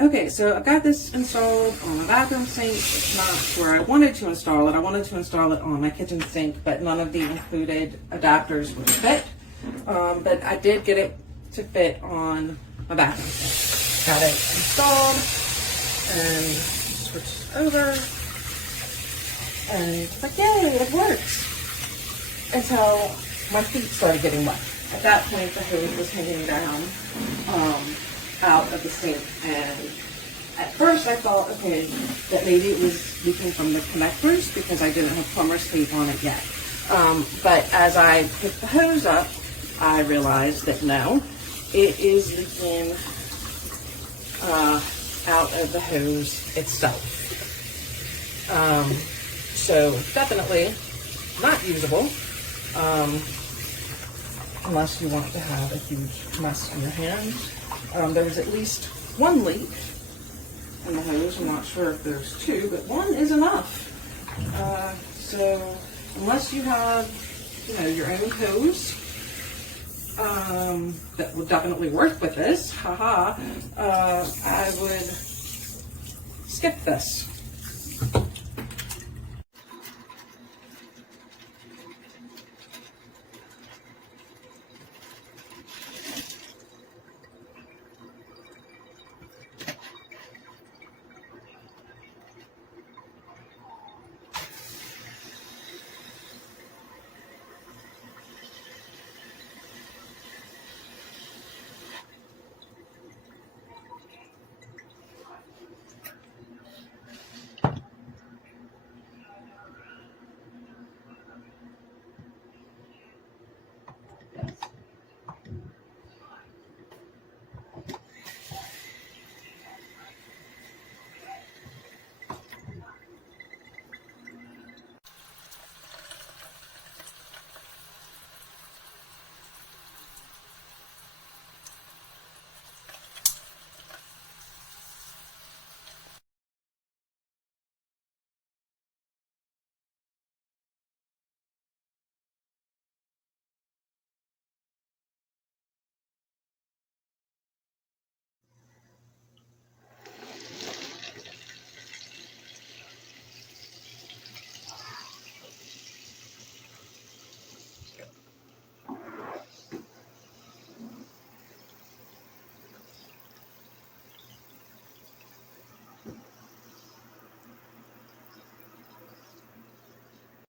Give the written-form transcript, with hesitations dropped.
Okay, so I got this installed on my bathroom sink. It's not where I wanted to install it. I wanted to install it on my kitchen sink, but none of the included adapters would fit. But I did get it to fit on my bathroom sink. Got it installed and switched over. And it's like, yay, it works. Until my feet started getting wet. At that point, the hose was hanging down out of the sink, and at first I thought, okay, that maybe it was leaking from the connectors because I didn't have plumber's tape on it yet. But as I picked the hose up, I realized that no, it is leaking out of the hose itself. So definitely not usable. Unless you want to have a huge mess in your hands. There was at least one leak in the hose. I'm not sure if there's two, but one is enough. So unless you have, your own hose that will definitely work with this, I would skip this.